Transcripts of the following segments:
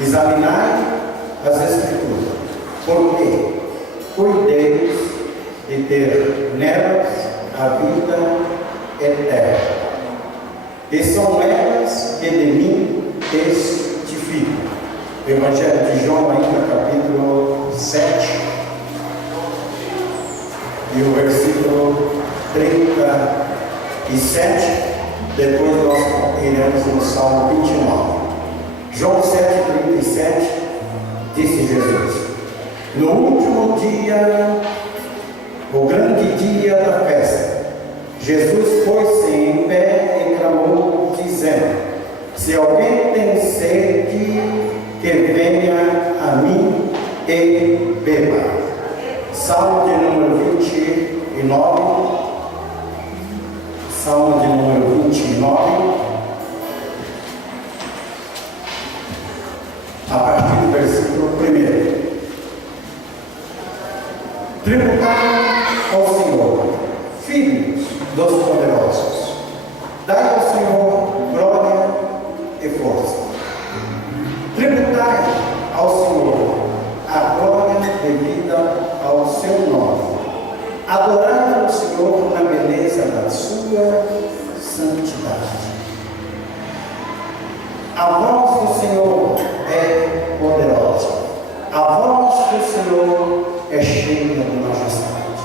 Examinai as Escrituras, porque cuideis de ter nelas a vida eterna. E são elas que de mim testificam. Evangelho de João, ainda capítulo 7, e o versículo 37, depois nós iremos no Salmo 29. João 7,37, disse Jesus: no último dia, o grande dia da festa, Jesus pôs-se em pé e clamou, dizendo: se alguém tem sede, que venha a mim e beba. Salmo de número 29. Salmo de número 29. A partir do versículo 1. Tributai ao Senhor, filhos dos poderosos, dai ao Senhor glória e força. Tributai ao Senhor a glória devida ao seu nome. Adorai ao Senhor na beleza da sua santidade. A voz do Senhor é poderosa. A voz do Senhor é cheia de majestade.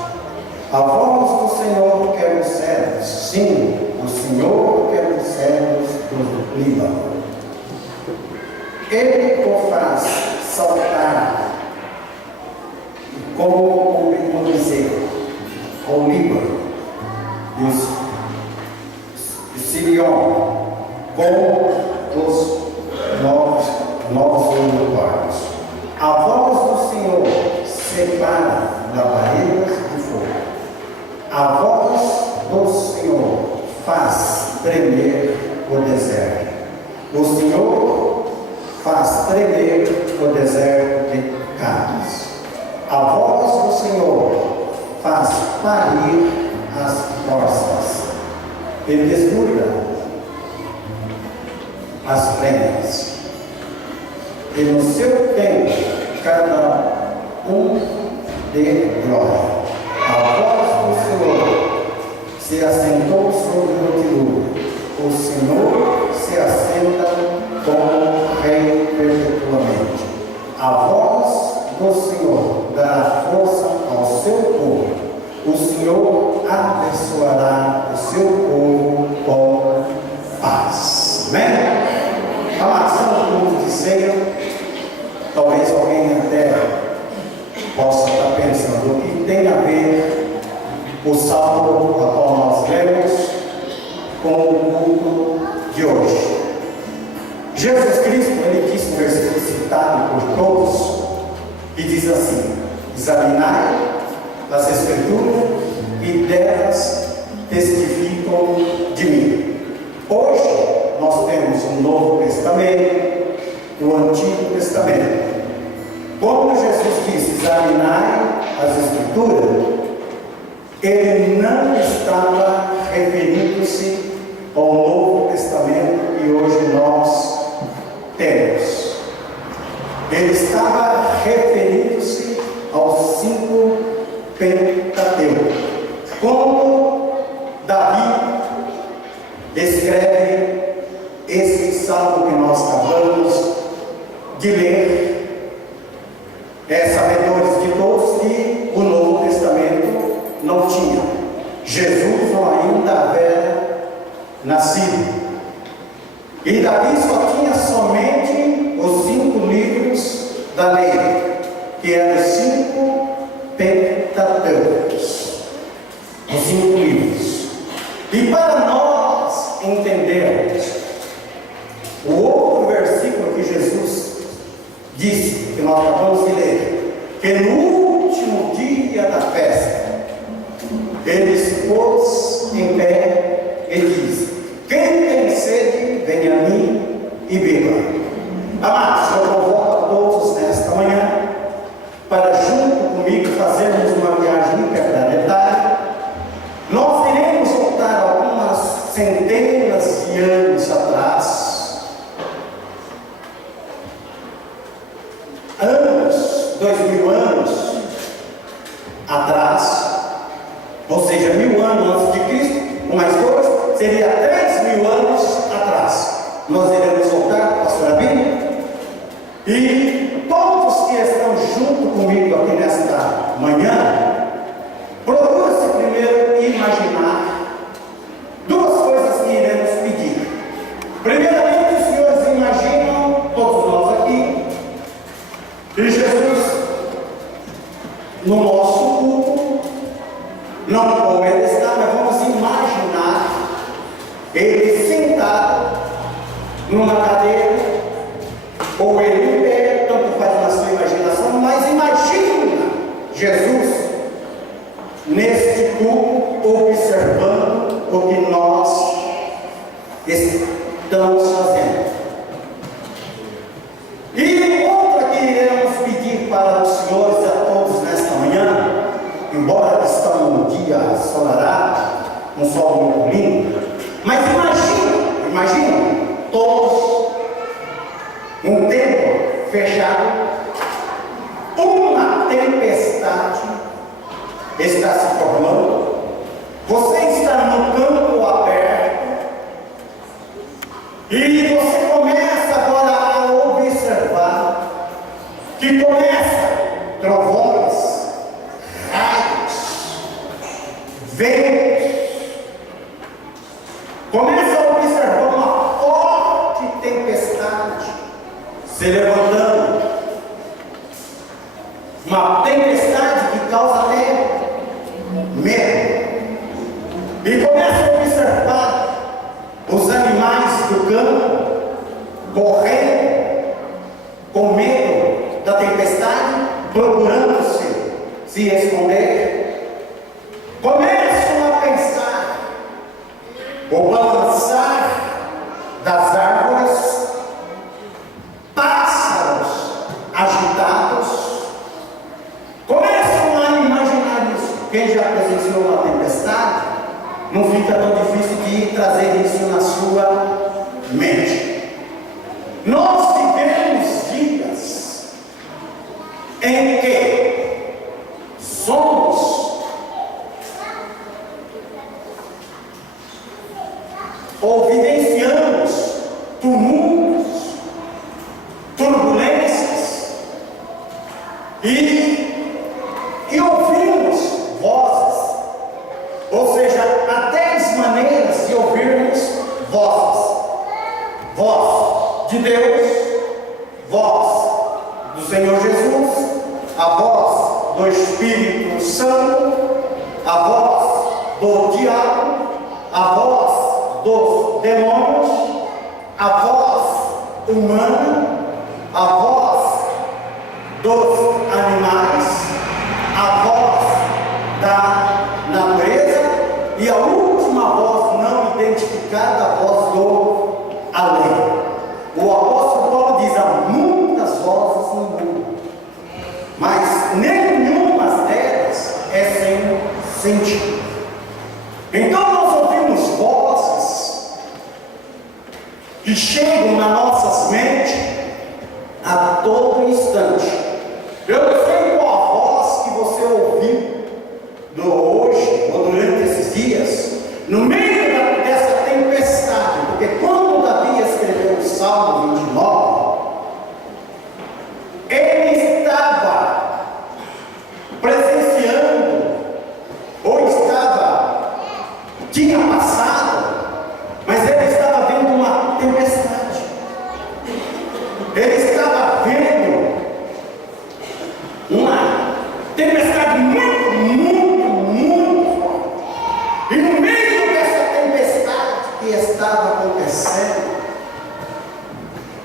A voz do Senhor quer os céus. Sim, o Senhor quer os céus do Líbano. Ele o faz saltar como um bezerro, ao Líbano, e o Sirion, com os novos unicórnios. A voz do Senhor separa labaredas de fogo. A voz do Senhor faz tremer o deserto. O Senhor faz tremer o deserto de Cádiz. A voz do Senhor faz parir as forças e desnuda as fêmeas. E no seu tempo, cada um de glória. A voz do Senhor se assentou sobre o dilúvio. O Senhor se assenta como Rei perpetuamente. A voz do Senhor dará força ao seu povo. O Senhor abençoará o seu povo com paz. Amém? A ação do culto de ceia, talvez alguém até possa estar pensando o que tem a ver o salmo a qual nós lemos com o culto de hoje. Jesus Cristo, ele disse no versículo citado por todos, e diz assim: examinai as Escrituras e delas testificam de mim. Hoje nós temos o Novo Testamento, o Antigo Testamento. Quando Jesus disse examinai as Escrituras, ele não estava referindo-se ao Novo Testamento que hoje nós temos. Ele estava referindo-se aos 5 Pentateucos. Quando Davi escreve esse salmo que nós acabamos de ler, sabedores de todos que o Novo Testamento não tinha. Jesus não ainda havia nascido. E Davi só tinha somente os 5 livros da lei, que eram os 5 Pentateucos, os 5 livros. E para nós entendermos o outro versículo que Jesus disse, que nós acabamos de ler, que no último dia da festa, ele se pôs em pé e disse: quem tem sede, venha a mim e beba. Amados, eu convoco a todos nesta manhã para junto comigo fazermos uma viagem interplanetária. Nós iremos voltar algumas centenas de anos atrás, E todos que estão junto comigo aqui nesta manhã, procura-se primeiro imaginar duas coisas que iremos pedir. Primeiramente, os senhores imaginam, todos nós aqui, que Jesus, no nosso culto, não como ele está, mas vamos imaginar ele sentado numa cadeira, ou ele em pé, tanto faz na sua imaginação, mas imagina Jesus neste culto, observando o que nós estamos fazendo. E outra que iremos pedir para os senhores a todos nesta manhã, embora estamos num dia ensolarado, um sol muito lindo, mas imagina todos um tempo fechado, uma tempestade está se formando, você está no campo aberto e você começa agora a observar que começa trovões, raios, ventos, começa a observar uma forte tempestade se levantando, uma tempestade que causa até medo, e começa a observar os animais do campo correndo com medo da tempestade, procurando se esconder. Começam a pensar o balançar das árvores, pássaros agitados. Começam a imaginar isso. Quem já presenciou uma tempestade, não fica tão difícil de trazer isso na sua mente. Nós vivemos dias em que somos ou vivenciamos tumultos, turbulências e ouvimos vozes, ou seja, há 10 maneiras de ouvirmos vozes: voz de Deus, voz do Senhor Jesus, a voz do Espírito Santo, a voz do diabo, a voz dos demônios, a voz humana, a voz dos animais, a voz da natureza e a última voz não identificada, a voz do além. O apóstolo Paulo diz: há muitas vozes no mundo, mas nenhuma delas é sem sentido. Então nós ouvimos vozes que chegam nas nossas mentes a todo instante. Eu não sei qual a voz que você ouviu hoje ou durante esses dias, no meio dessa tempestade, porque quando Davi escreveu o Salmo 29, ele estava presenciando, ou tinha passado, mas ele estava vendo uma tempestade. Ele estava vendo uma tempestade muito forte. E no meio dessa tempestade que estava acontecendo,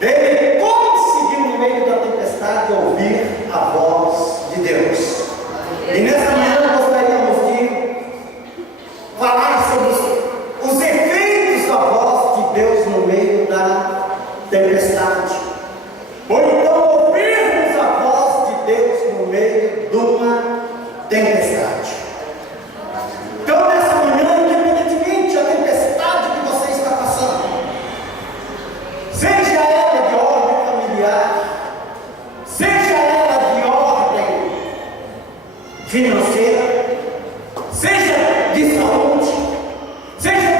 ele conseguiu, no meio da tempestade, ouvir a voz de Deus. E nessa manhã gostaríamos de falar sobre os efeitos da voz de Deus no meio da tempestade. Ou então ouvirmos a voz de Deus no meio de uma tempestade. Então nessa manhã, independentemente da tempestade que você está passando, seja ela de ordem familiar, seja ela de ordem financeira, seja de saúde, seja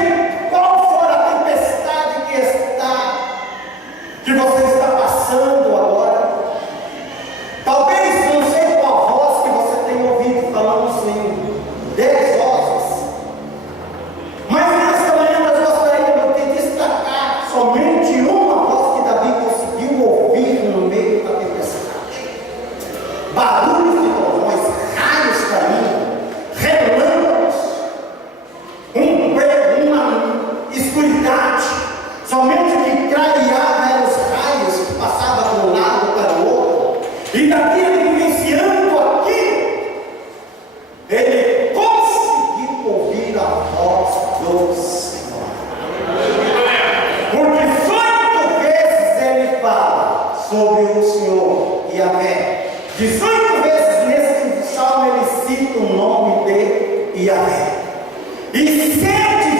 qual for a tempestade que você está passando agora, sobre o Senhor Yahvé. 18 vezes nesse salmo ele cita o nome de Yahvé. E 7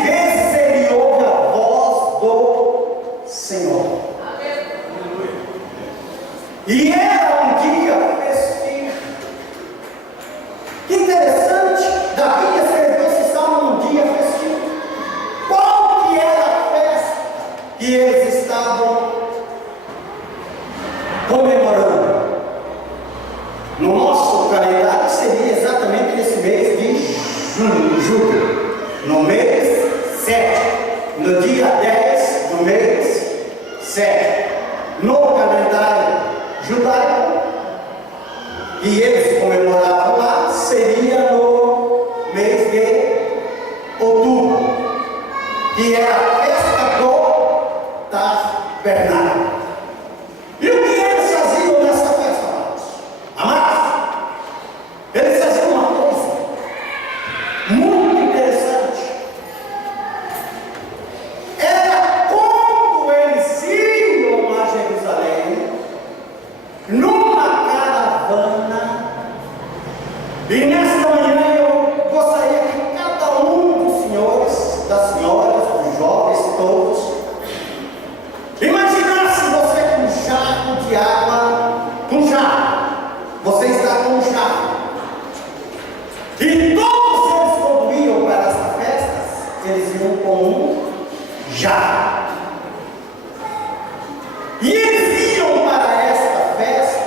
vezes ele ouve a voz do Senhor. E era um dia festivo. Que interessante, Davi escreveu esse salmo num dia festivo. Qual que era a festa que eles estavam comemorando? No nosso calendário seria exatamente nesse mês de julho, no mês 7, no dia 10 do mês 7, no calendário judaico, e eles comemoravam lá, seria no mês de outubro, que era a festa do tabernáculo. E o que eles faziam nessa festa, amados? Amados, eles faziam uma coisa muito interessante. Era quando eles iam a Jerusalém, numa caravana. E nesta manhã eu gostaria que cada um dos senhores, das senhoras, dos jovens, todos, imaginasse você com um jarro de água, com jarro. Você está com um jarro. E todos eles, quando iam para essas festas, eles iam com um jarro. E eles iam para esta festa.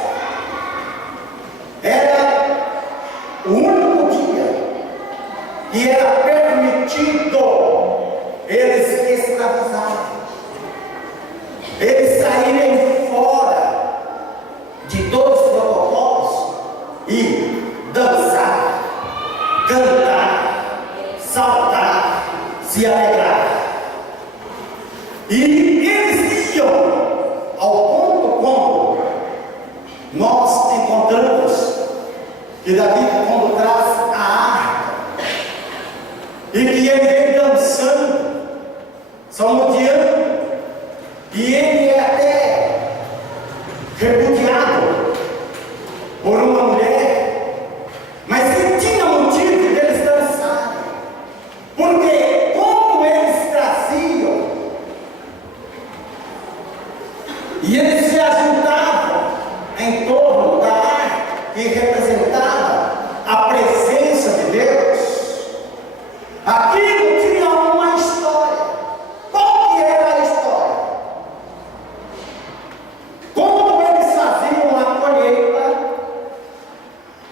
Era o único dia que era permitido eles escravizarem, eles saírem fora de todos os protocolos e dançar, cantar, saltar, se alegrar. E eles iam ao ponto como nós encontramos que Davi, quando traz a arca, e que ele vem dançando, salmodiando, e ele é até repudiado por uma mulher, mas ele tinha motivo deles dançarem, porque como eles traziam, e eles se ajuntavam em torno da arca, que representava a presença de Deus, aquilo tinha uma história. Qual que era a história? Quando eles faziam a colheita,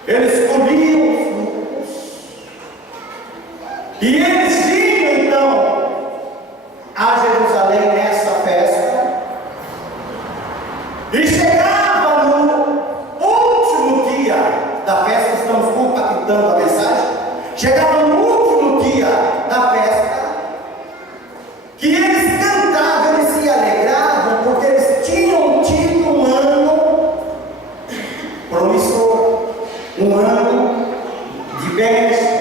eles colhiam os frutos, e eles iam então a Jerusalém nessa festa, e chegava no último dia da festa. Estamos compactando a mensagem. Chegava no último dia da festa, que eles cantavam, eles se alegravam, porque eles tinham tido um ano promissor, um ano de bênção,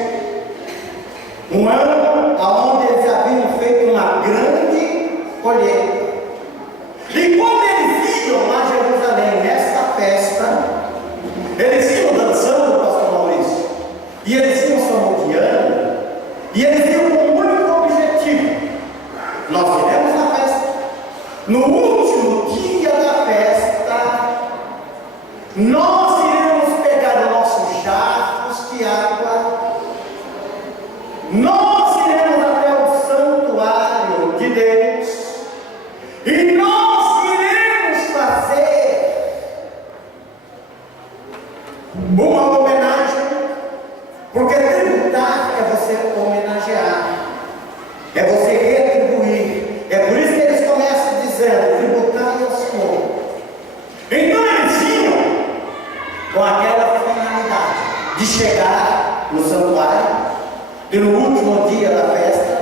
um ano onde eles haviam feito uma grande colheita. E quando eles iam a Jerusalém nesta festa, eles iam dançando, pastor Maurício, e eles iam salmodiando, e eles iam com um único objetivo: nós iremos na festa. No último dia da festa, nós iremos pegar os nossos jarros de água, nós iremos até o santuário de Deus, e nós iremos fazer uma homenagem, porque tributar é você homenagear, é você retribuir. É por isso que eles começam dizendo: tributar ao Senhor. Então eles vinham com aquela finalidade de chegar no santuário, e no último dia da festa,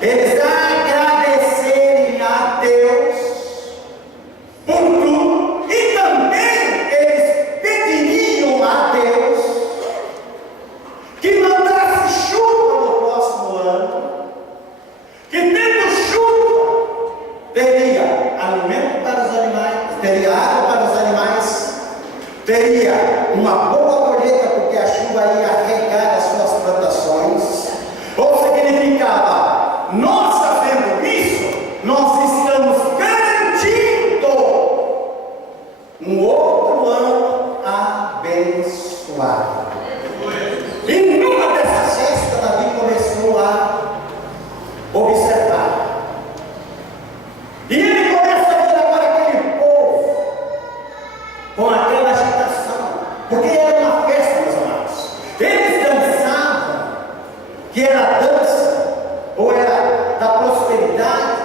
eles agradecerem a Deus por tudo, e também eles pediriam a Deus que mandasse chuva no próximo ano, que tendo chuva teria alimento para os animais, teria água para os teria uma boa colheita, porque a chuva ia regar as suas plantações. Ou significava, nós fazendo isso, nós estamos garantindo um outro ano abençoado. E numa dessas festas, Davi começou a observar. E ele começa a ver agora aquele povo com aquela agitação, porque era uma festa, meus amados. Eles dançavam, que era dança, ou era da prosperidade.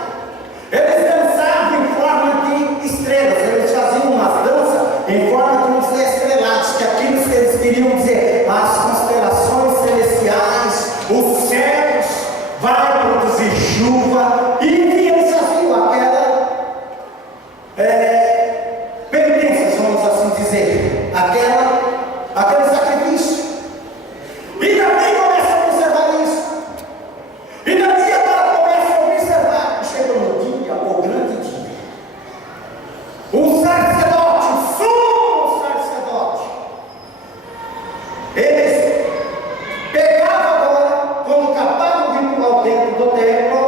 Eles dançavam em forma de estrelas, eles faziam umas danças em forma de uns estrelados, que aquilo que eles queriam dizer, as constelações celestiais, os céus, vai produzir chuva, e eles faziam penitências, vamos assim dizer, aquele sacrifício. E Davi começa a observar isso. E Davi agora começa a observar que chegou no dia, o grande dia. O sacerdote, o sumo sacerdote, eles pegavam agora, quando acabavam de pular dentro do templo,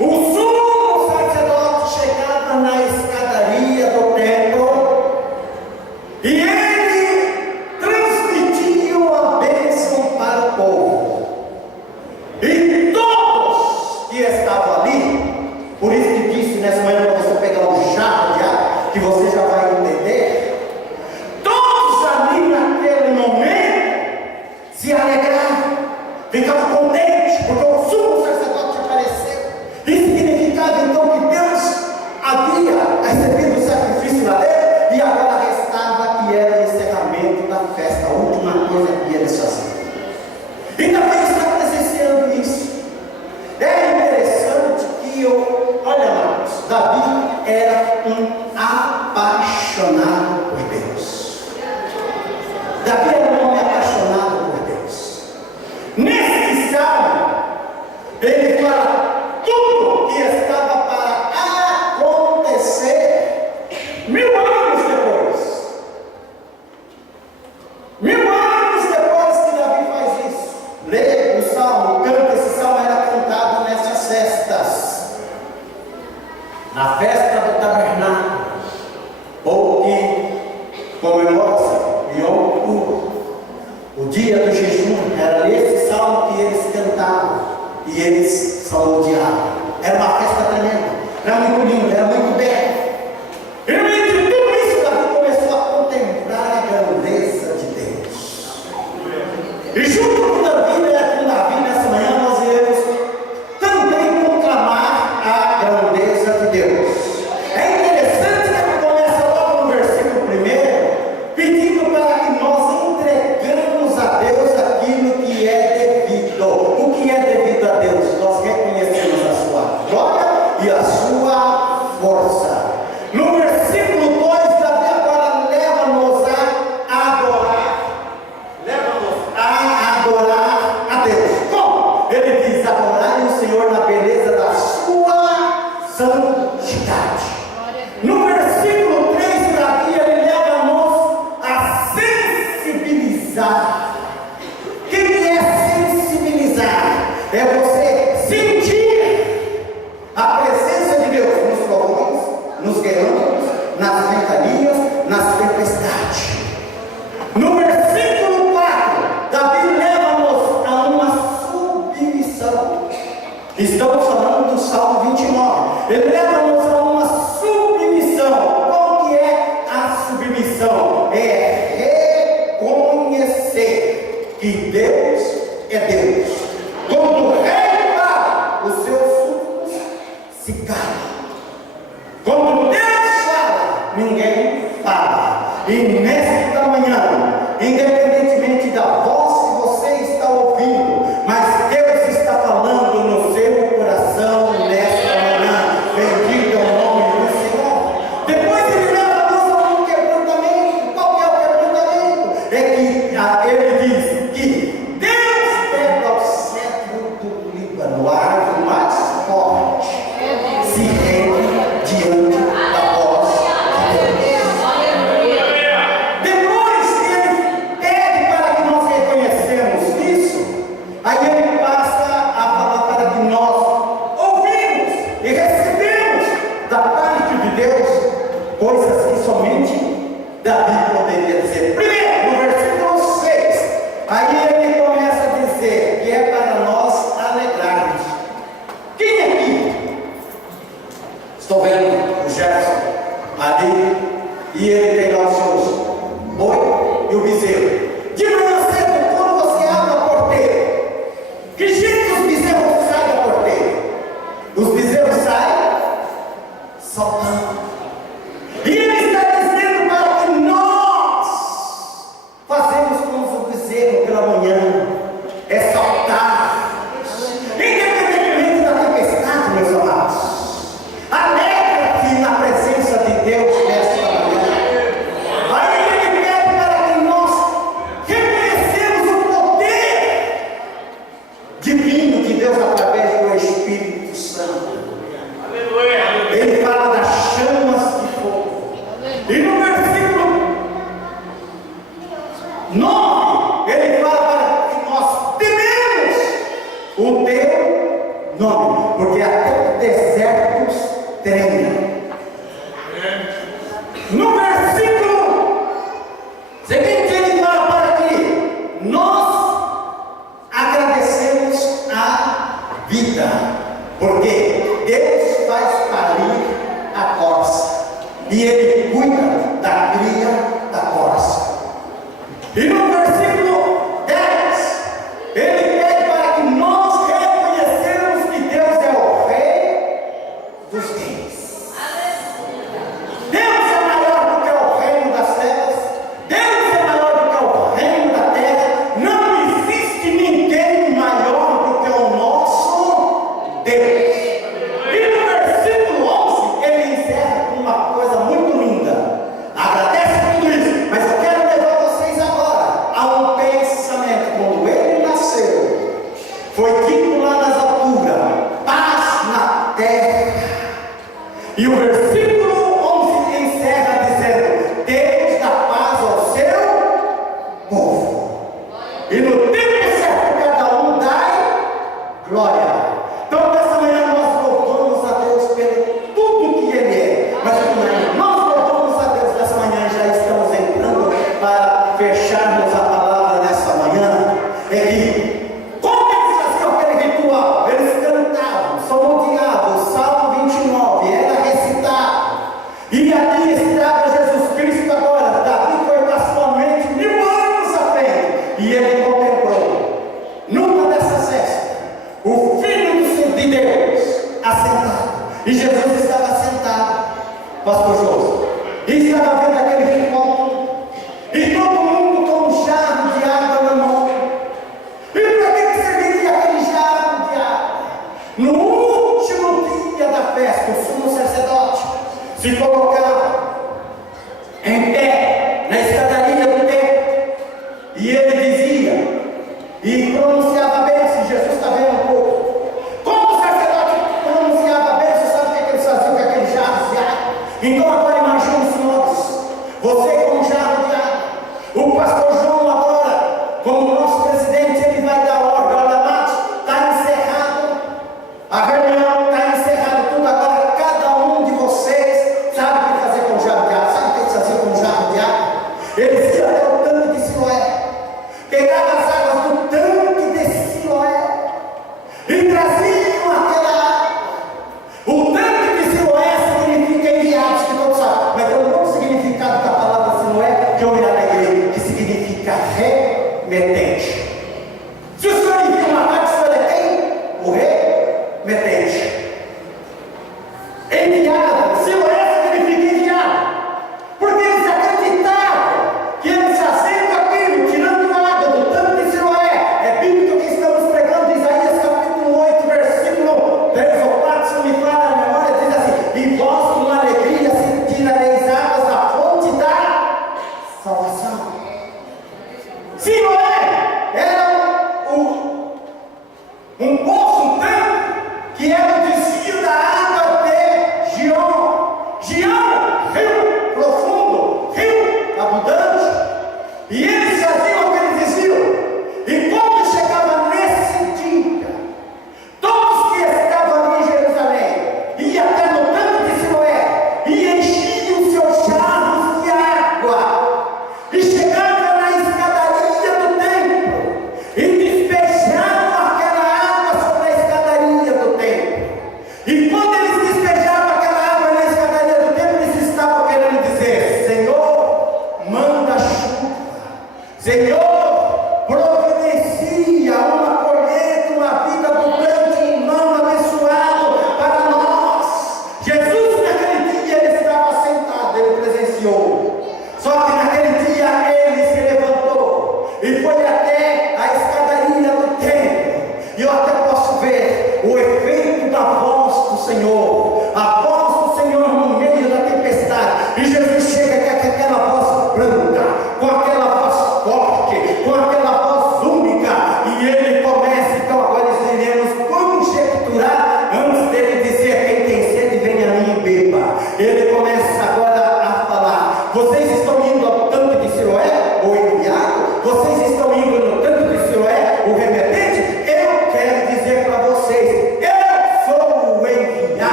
o sumo sacerdote chegava na escadaria do templo e ele transmitia uma bênção para o povo. E todos que estavam ali, por isso que disse nessa manhã para você pegar um jarro de água, que você já vai entender, todos ali naquele momento se alegraram, ficavam contentes, porque o sumo sacerdote apareceu. Isso significava então que Deus havia recebido o sacrifício da lei e agora restava que era o encerramento da festa, a última coisa que eles faziam. E também está presenciando isso. É interessante que olha, amados, Davi era um apaixonado por Deus. Davi era um homem apaixonado por Deus. Nesse salmo, ele fala tudo que estava para acontecer 1000 anos depois. 1000 anos depois que Davi faz isso. Leia o salmo, canta. Esse salmo era cantado nessas festas. Na festa do tabernáculo, ou que comemora-se Yom Kippur, o dia do jejum. Era esse salmo que eles cantavam e eles salmodiavam. Era uma festa tremenda, era muito lindo, era muito belo. E no meio de tudo isso, Davi começou a contemplar a grandeza de Deus. E junto com Davi, nessa manhã, nós iremos também proclamar a grandeza de Deus. É interessante que ele começa logo no versículo 1, pedindo para que nós entregamos a Deus aquilo que é devido. O que é devido a Deus? Nós reconhecemos a sua glória e a sua força. No versículo 2, Davi agora leva-nos a adorar a Deus. Como? Ele diz: adorar o Senhor na beleza da sua santidade. No versículo 3, Davi ele leva-nos a sensibilizar. O que é sensibilizar? É você sentir a presença de Deus nos trovões, nos guerreiros, nas ventanias, nas tempestades. No versículo 4, Davi leva-nos a uma submissão. Estamos falando do Salmo 29. Ele leva-nos a uma submissão. Qual que é a submissão? É reconhecer que Deus é Deus. Quando o rei fala, os seus súditos se calam. Quando Deus fala, ninguém fala. E nesta manhã, independentemente da voz que você está ouvindo, mas Deus está falando no seu coração nesta manhã. Bendito é o nome do Senhor. Depois ele leva-nos a um quebrantamento. Qual que é o quebrantamento? É que ele diz que Deus pega o cetro do Líbano, a árvore mais forte, se rende diante da voz de Deus. ali, e ele tem lá os seus boi e o bezerro. De manhã cedo, quando você abre a porteira, que jeito os bezerros saem da porteira? Os bezerros saem saltando. E ele está dizendo para que nós fazemos como o bezerro pela manhã, é saltar, independentemente da tempestade, meus amados. Alegra-te na presença de Deus nesta manhã. Aí ele pede para que nós reconhecemos o poder divino de Deus através do Espírito Santo. Ele fala das chamas de fogo. E no versículo 9, ele fala para que nós tememos o teu nome, porque até desertos treina. No versículo seguinte, ele fala para que nós agradecemos a vida, porque Deus faz parir a corça e Ele cuida da cria da corça. E no versículo 10, ele pede para que nós reconhecemos que Deus é o Rei dos Reis. Deus é maior do que o reino das trevas. Deus é maior do que o reino da terra. Não existe ninguém maior do que o nosso Deus. E no versículo 11, ele encerra com uma coisa muito linda. Agradece tudo isso, mas eu quero levar vocês agora a um pensamento. Quando ele nasceu, foi dito lá nas alturas: paz na terra. E o versículo 11 encerra dizendo: Deus dá paz ao seu povo. E no tempo certo cada um dá glória. Então nessa manhã nós louvamos a Deus por tudo que Ele é. Mas nós louvamos a Deus nessa manhã, já estamos entrando para fecharmos a palavra nessa manhã. É que, como eles faziam aquele ritual? Eles cantavam, salmodiavam, o Salmo 29, era recitado. E ali estava Jesus Cristo agora. Davi foi pastoralmente 1000 anos à frente. E ele contemplou, numa dessas festas, o Filho de Deus assentado. E Jesus estava sentado, pastor José, e estava vendo aquele ritual. E todo mundo com um jarro de água na mão. E para que serviria aquele jarro de água? No último dia da festa, o sumo sacerdote se colocava em pé na escadaria do templo, e ele dizia e pronunciava a bênção. Jesus está vendo um pouco. Como o sacerdote pronunciava a bênção, sabe o que eles faziam com aquele jarro de água? Então agora imagine os senhores, você com um jarro de água, o pastor João agora, como nosso presidente, ele vai dar ordem: olha, Mate, está encerrado, a reunião está encerrada, tudo agora, cada um de vocês sabe o que fazer com o jarro de água. Sabe o que eles faziam com o jarro de água? Eles iam até o tanque de Siloé, pegavam as águas do tanque de Siloé e traziam aquela água. O tanque de Siloé significa enviados, que todos sabem, mas tem um outro significado da palavra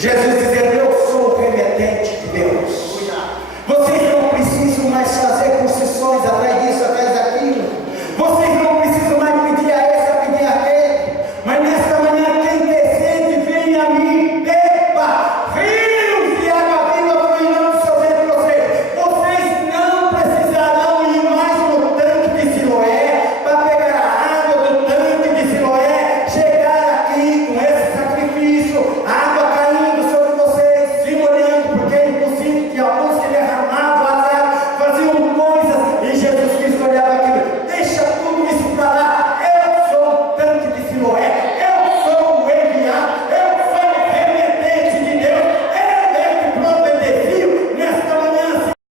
Jesus dizendo: eu sou o remetente de Deus.